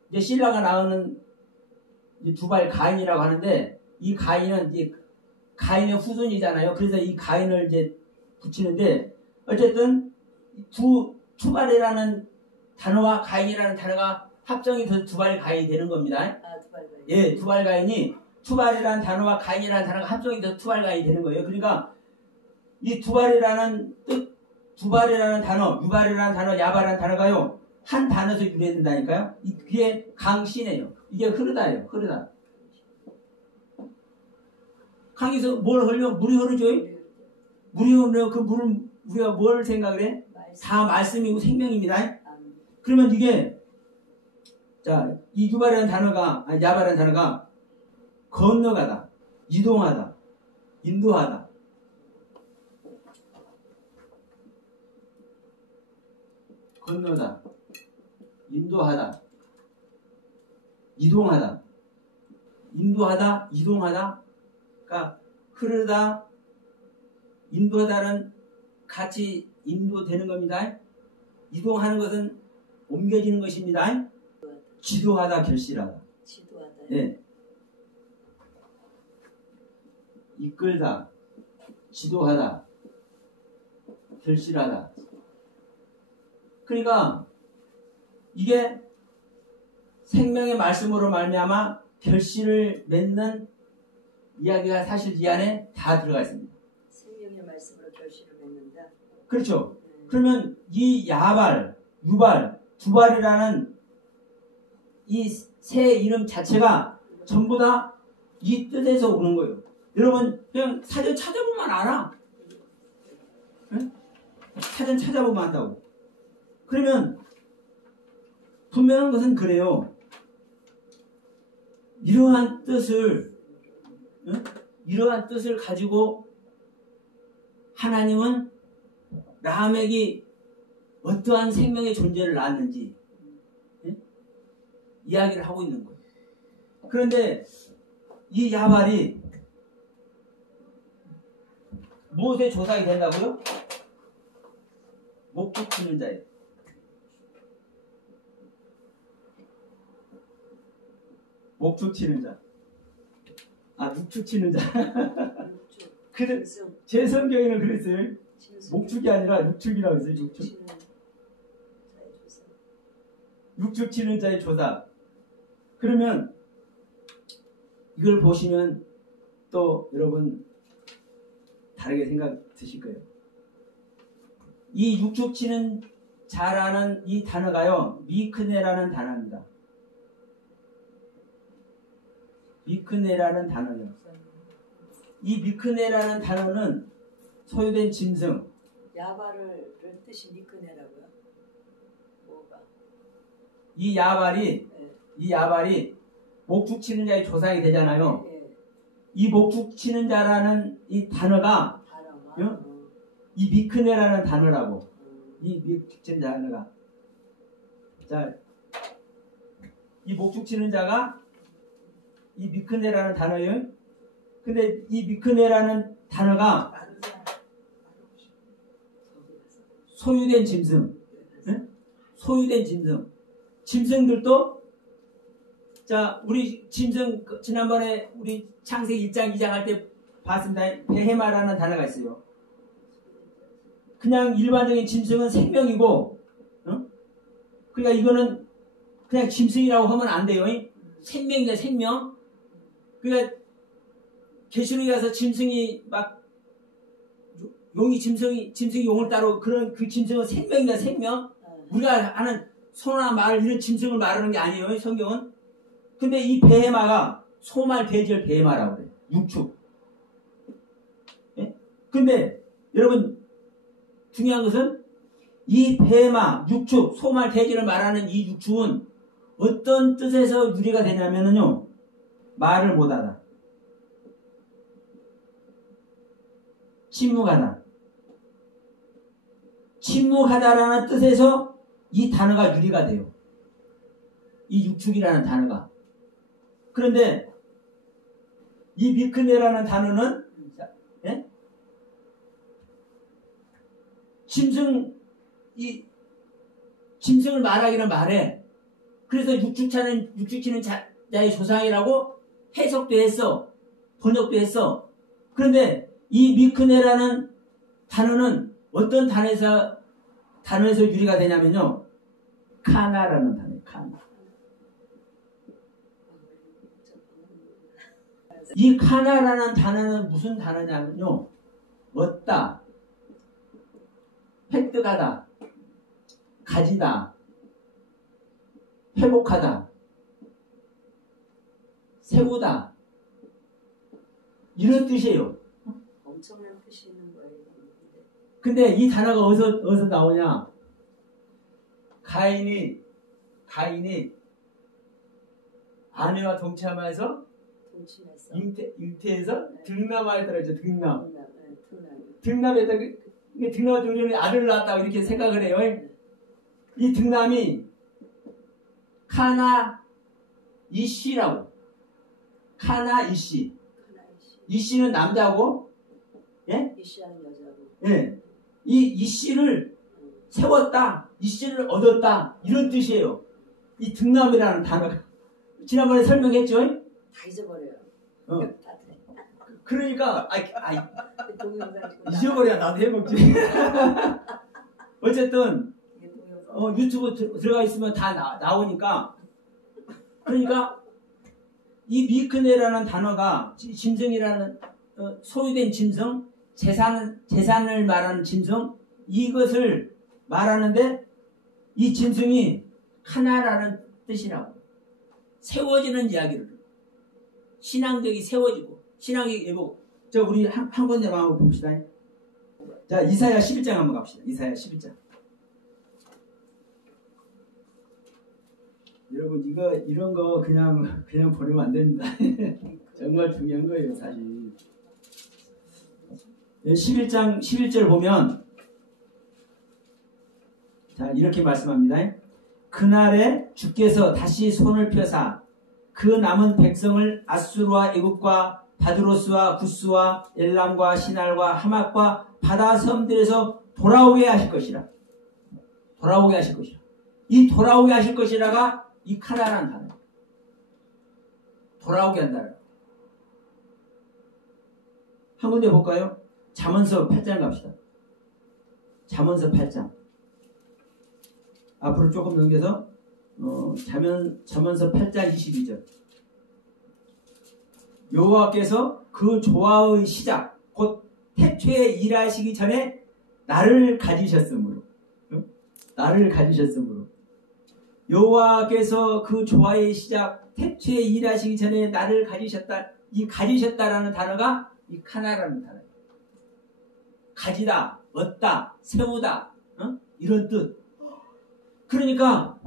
이제 신라가 낳은 두발 가인이라고 하는데 이 가인은 이제 가인의 후손이잖아요. 그래서 이 가인을 이제 붙이는데 어쨌든 두발이라는 단어와 가인이라는 단어가 합성이 돼서 두발 가인이 되는 겁니다. 두발 가인. 예, 두발 가인이 투발이라는 단어와 가인이라는 단어가 합성이 돼서 투발 가인이 되는 거예요. 그러니까 이 두발이라는 뜻, 두발이라는 단어, 유발이라는 단어, 야발이라는 단어가요 한 단어에서 유래된다니까요. 이게 강신이에요. 이게 흐르다예요. 흐르다. 강에서 뭘 흘려? 물이 흐르죠. 물이 흐르면 그 물을 우리가 뭘 생각을 해? 다 말씀이고 생명입니다. 그러면 이게 자, 이 유발이라는 단어가 야발이라는 단어가 건너가다, 이동하다, 인도하다. 건너다, 인도하다, 이동하다, 인도하다, 이동하다. 그러니까 흐르다, 인도하다는 같이 인도되는 겁니다. 이동하는 것은 옮겨지는 것입니다. 지도하다, 결실하다. 지도하다. 네. 이끌다, 지도하다, 결실하다. 그러니까 이게 생명의 말씀으로 말미암아 결실을 맺는 이야기가 사실 이 안에 다 들어가 있습니다. 생명의 말씀으로 결실을 맺는다. 그렇죠. 그러면 이 야발, 유발, 두발이라는 이 새 이름 자체가 전부 다 이 뜻에서 오는 거예요. 여러분 그냥 사전 찾아보면 알아. 네? 사전 찾아보면 안다고. 그러면 분명한 것은 그래요. 이러한 뜻을 가지고 하나님은 라멕이 어떠한 생명의 존재를 낳았는지 이야기를 하고 있는 거예요. 그런데 이 야발이 무엇의 조상이 된다고요? 목축 치는 자예요. 목축 치는 자. 육축 치는 자. 그래, 제 성경에는 그랬어요. 목축이 아니라 육축이라고 했어요. 육축. 육축 치는 자의 조사. 그러면 이걸 보시면 또 여러분 다르게 생각 드실 거예요. 이 육축 치는 자라는 이 단어가요 미크네라는 단어입니다. 미크네라는 단어예요. 이 미크네라는 단어는 소유된 짐승. 야발을 뜻이 미크네라고요? 뭐가? 이 야발이 네. 이 야발이 목축 치는 자의 조상이 되잖아요. 네. 이 목축 치는 자라는 이 단어가 응? 이 미크네라는 단어라고. 이 목축 치는 단어가. 자, 이 목축 치는 자가 이 미크네라는 단어예요. 근데 이 미크네라는 단어가 소유된 짐승. 응? 소유된 짐승. 짐승들도 자, 우리 짐승 지난번에 우리 창세기 1장 2장 할 때 봤습니다. 베헤마라는 단어가 있어요. 그냥 일반적인 짐승은 생명이고, 어? 그러니까 이거는 그냥 짐승이라고 하면 안 돼요. 생명이다, 생명. 그러니까 계시록에 가서 짐승이 막 용이 짐승이 용을 따르고 그런 그 짐승은 생명이다, 생명. 우리가 아는 소나 말 이런 짐승을 말하는 게 아니에요, 성경은. 근데 이 베헤마가 소말 대절 베헤마라고 그래요. 육축. 예? 근데 여러분 중요한 것은 이 베헤마, 육축, 소말 대절을 말하는 이 육축은 어떤 뜻에서 유래가 되냐면요. 말을 못하다. 침묵하다. 침묵하다라는 뜻에서 이 단어가 유래가 돼요. 이 육축이라는 단어가. 그런데 이 미크네라는 단어는 예? 짐승을 말하기는 말해. 그래서 육축 치는 자의 조상이라고 해석도 했어. 번역도 했어. 그런데 이 미크네라는 단어는 어떤 단어에서 유래가 되냐면요. 카나라는 단어예요. 카나. 이 카나라는 단어는 무슨 단어냐면요. 얻다, 획득하다, 가지다, 회복하다, 세우다 이런 뜻이에요. 엄청난 뜻이 있는 거예요. 근데 이 단어가 어디서 나오냐? 가인이 아내와 동침하면서 잉태해서 네. 등남하에 떨어져. 등남. 네, 등남에다 등남한테 우리는 아들을 낳았다고 이렇게 생각을 해요. 이 등남이 카나 이씨라고. 카나 이씨. 이씨는 남자고, 예? 이씨하는 여자고. 예. 이씨를 세웠다, 이씨를 얻었다 이런 뜻이에요. 이 등남이라는 단어가 지난번에 설명했죠. 다 잊어버려요. 어. 그러니까 동영상 잊어버려야 나도 해먹지. 어쨌든 유튜브 들어가 있으면 다 나오니까. 그러니까 이 미크네라는 단어가 짐승이라는 소유된 짐승, 재산을 말하는 짐승, 이것을 말하는데 이 짐승이 카나라는 뜻이라고. 세워지는 이야기를. 신앙적이 세워지고 신앙이 예보고. 저 우리 한 군데만 한번 봅시다. 자, 이사야 11장 한번 갑시다. 이사야 11장. 여러분 이런 거 그냥 버리면 안 됩니다. 정말 중요한 거예요, 사실. 11장 11절 보면 자, 이렇게 말씀합니다. 그날에 주께서 다시 손을 펴사 그 남은 백성을 아수르와 애굽과 바드로스와 구스와 엘람과 시날과 하맛과 바다 섬들에서 돌아오게 하실 것이라. 돌아오게 하실 것이라. 이 돌아오게 하실 것이라가 이 카나라는 단어. 돌아오게 한다. 한 군데 볼까요? 잠언서 8장 갑시다. 잠언서 8장. 앞으로 조금 넘겨서 잠언서 8장 22절. 여호와께서 그 조화의 시작 곧 태초에 일하시기 전에 나를 가지셨으므로. 나를 가지셨으므로. 여호와께서 그 조화의 시작 태초에 일하시기 전에 나를 가지셨다. 이 가지셨다라는 단어가 이 카나라는 단어예요. 가지다, 얻다, 세우다, 이런 뜻. 그러니까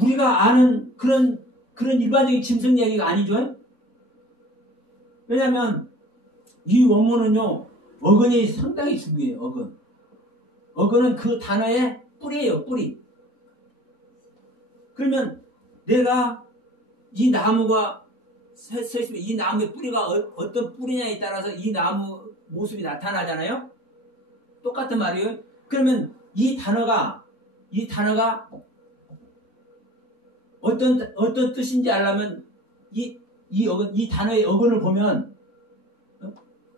우리가 아는 그런 일반적인 짐승 이야기가 아니죠. 왜냐하면 이 원문은요, 어근이 상당히 중요해요. 어근은 그 단어의 뿌리예요. 뿌리. 그러면 내가 이 나무가 서있으면 이 나무의 뿌리가 어떤 뿌리냐에 따라서 이 나무 모습이 나타나잖아요. 똑같은 말이에요. 그러면 이 단어가 어떤 뜻인지 알려면 이 단어의 어근을 보면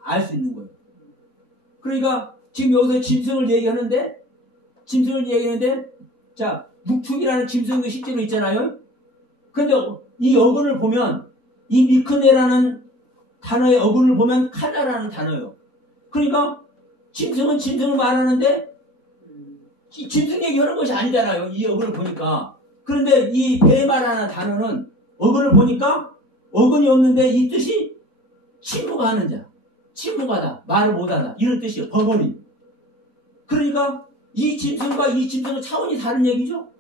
알 수 있는 거예요. 그러니까 지금 여기서 짐승을 얘기하는데 자, 육축이라는 짐승도 실제로 있잖아요. 그런데 이 어근을 보면 이 미크네라는 단어의 어근을 보면 카나라는 단어예요. 그러니까 짐승은 짐승을 말하는데 이 짐승 얘기하는 것이 아니잖아요. 이 어근을 보니까. 그런데 이 베마라는 단어는 어근을 보니까 어근이 없는데 이 뜻이 침묵하는 자, 침묵하다, 말을 못하다 이런 뜻이에요. 버거니. 그러니까 이 짐승과 이 짐승은 차원이 다른 얘기죠.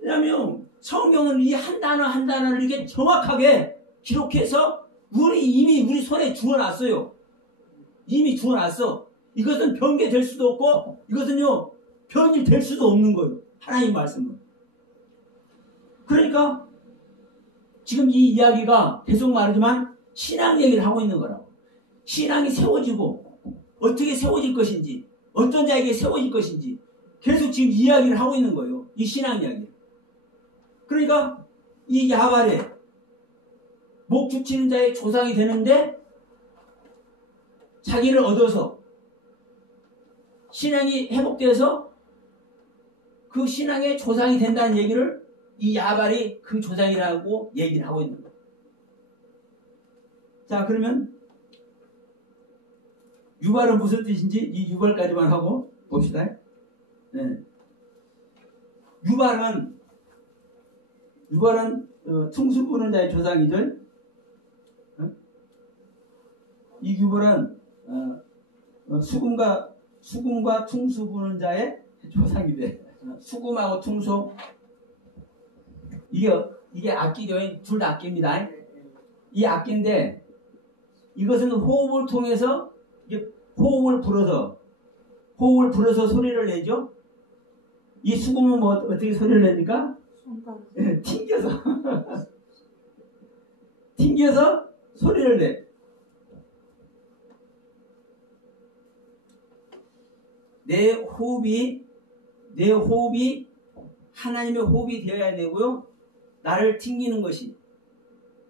왜냐하면 성경은 이 한 단어 한 단어를 이렇게 정확하게 기록해서 이미 우리 손에 주어놨어요. 이미 주어놨어. 이것은 변개될 수도 없고 이것은요 변질될 수도 없는 거예요. 하나님 말씀은. 그러니까 지금 이 이야기가 계속 말하지만 신앙 얘기를 하고 있는 거라고. 신앙이 세워지고 어떻게 세워질 것인지 어떤 자에게 세워질 것인지 계속 지금 이야기를 하고 있는 거예요. 이 신앙 이야기. 그러니까 이 야발에 목 죽치는 자의 조상이 되는데 자기를 얻어서 신앙이 회복돼서 그 신앙의 조상이 된다는 얘기를 이 야발이 그 조상이라고 얘기를 하고 있는 거예요. 자, 그러면 유발은 무슨 뜻인지 이 유발까지만 하고 봅시다. 네. 유발은 퉁수 부는 자의 조상이죠. 이 유발은 수금과 퉁수 부는 자의 조상이 돼. 수금하고 퉁수 이게 악기죠. 둘 다 악기입니다. 이 악기인데 이것은 호흡을 통해서 호흡을 불어서 소리를 내죠. 이 수금은 뭐 어떻게 소리를 냅니까? 튕겨서 소리를 내. 내 호흡이 하나님의 호흡이 되어야 되고요. 나를 튕기는 것이,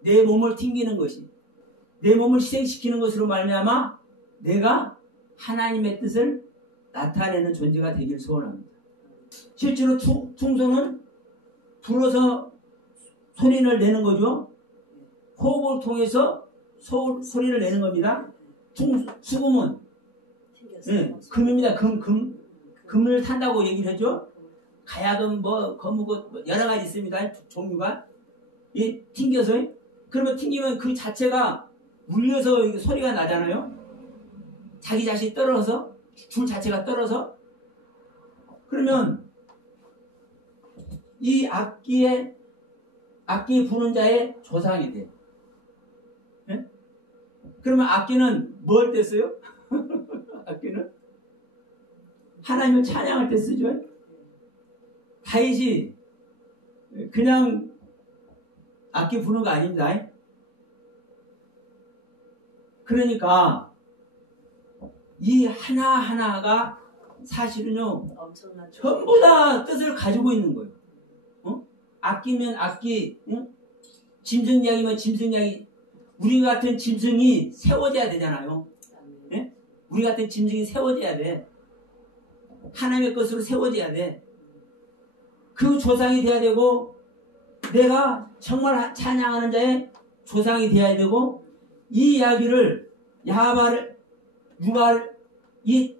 내 몸을 튕기는 것이, 내 몸을 희생시키는 것으로 말미암아 내가 하나님의 뜻을 나타내는 존재가 되길 소원합니다. 실제로 퉁소는 불어서 소리를 내는 거죠. 호흡을 통해서 소리를 내는 겁니다. 수금은 금입니다. 금을 탄다고 얘기를 하죠. 가야금 거무고 여러 가지 있습니다. 종류가 튕겨서 그러면 튕기면 그 자체가 울려서 소리가 나잖아요. 자기 자신이 떨어서 줄 자체가 떨어서 그러면 이 악기 부는 자의 조상이 돼요. 네? 그러면 악기는 뭘 때 써요? 악기는 하나님을 찬양할 때 쓰죠. 다윗이 그냥 악기 부는 거 아닙니다. 그러니까 이 하나하나가 사실은요 전부 다 뜻을 가지고 있는 거예요. 악기면 악기, 짐승 이야기면 짐승 이야기. 우리 같은 짐승이 세워져야 되잖아요. 예? 우리 같은 짐승이 세워져야 돼. 하나님의 것으로 세워져야 돼. 그 조상이 돼야 되고 내가 정말 찬양하는 자의 조상이 돼야 되고 이 이야기를 유발 이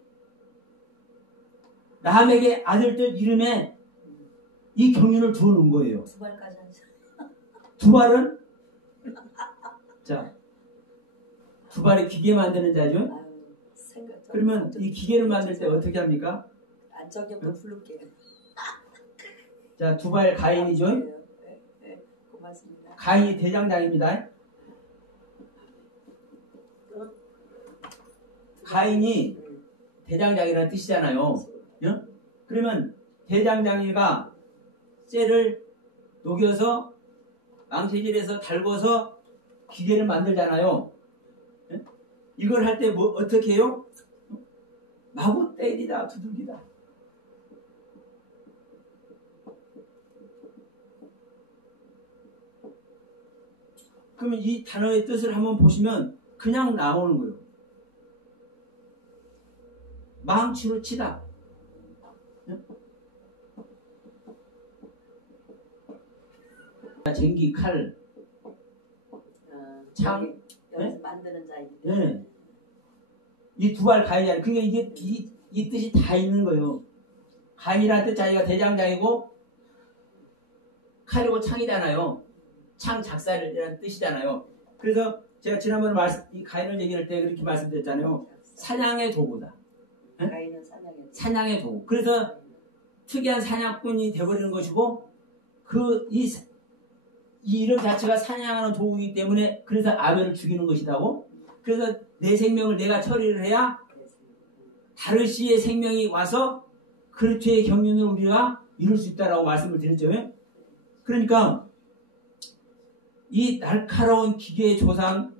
람에게 아들들 이름에 이 경륜을 두어놓은 거예요. 두 발까지 하죠. 두 발은 자, 두 발이 기계 만드는 자죠. 아유, 생각. 그러면 이 기계를 만들 때 어떻게 합니까? 안정경도 부를게요. 자, 두 발 가인이죠. 네, 네, 고맙습니다. 가인이 대장장입니다. 가인이 대장장이라는 뜻이잖아요. 예? 그러면 대장장이가 쇠를 녹여서 망치질해서 달궈서 기계를 만들잖아요. 예? 이걸 할 때 뭐 어떻게 해요? 마구 때리다 두들기다. 그러면 이 단어의 뜻을 한번 보시면 그냥 나오는 거예요. 망치로 치다. 쟁기, 칼, 창, 여기서 만드는 자이기 네. 때문에. 이 두 발 가인이 그러니까 이게 이 뜻이 다 있는 거예요. 가인이라는 뜻 자기가 대장장이고 칼이고 창이잖아요. 창 작살이라는 뜻이잖아요. 그래서 제가 지난번에 이 가인을 얘기할 때 그렇게 말씀드렸잖아요. 사냥의 도구다. 네? 가인은 사냥의 도구. 그래서 특이한 사냥꾼이 되어버리는 것이고 이 이름 자체가 사냥하는 도구이기 때문에 그래서 아벨을 죽이는 것이라고. 그래서 내 생명을 내가 처리를 해야 다르시의 생명이 와서 그리스도의 경륜을 우리가 이룰 수 있다라고 말씀을 드렸죠. 그러니까 이 날카로운 기계의 조상,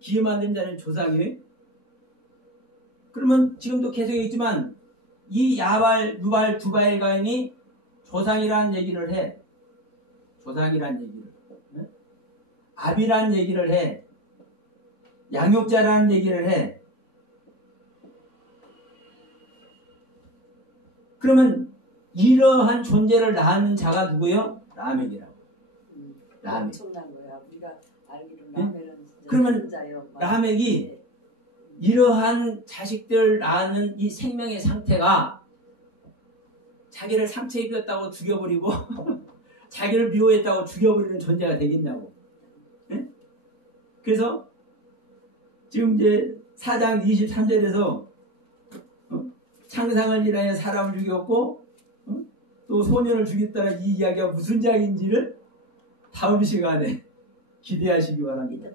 기계 만드는 자는 조상이에요. 그러면 지금도 계속 있지만 이 야발, 누발, 두발 가인이 조상이라는 얘기를 해. 조상이라는 얘기를. 네? 아비라는 얘기를 해. 양육자라는 얘기를 해. 그러면 이러한 존재를 낳은 자가 누구예요? 라멕이라고. 라멕. 엄청난 거야. 우리가 알기로는 라멕은 진짜 그러면 자요. 라멕이 이러한 자식들 낳는 이 생명의 상태가 자기를 상처 입혔다고 죽여버리고 자기를 미워했다고 죽여버리는 존재가 되겠냐고. 네? 그래서 지금 이제 4장 23절에서 창상을 인하여 사람을 죽였고 또 소년을 죽였다는 이 이야기가 무슨 이야기인지를 다음 시간에 기대하시기 바랍니다.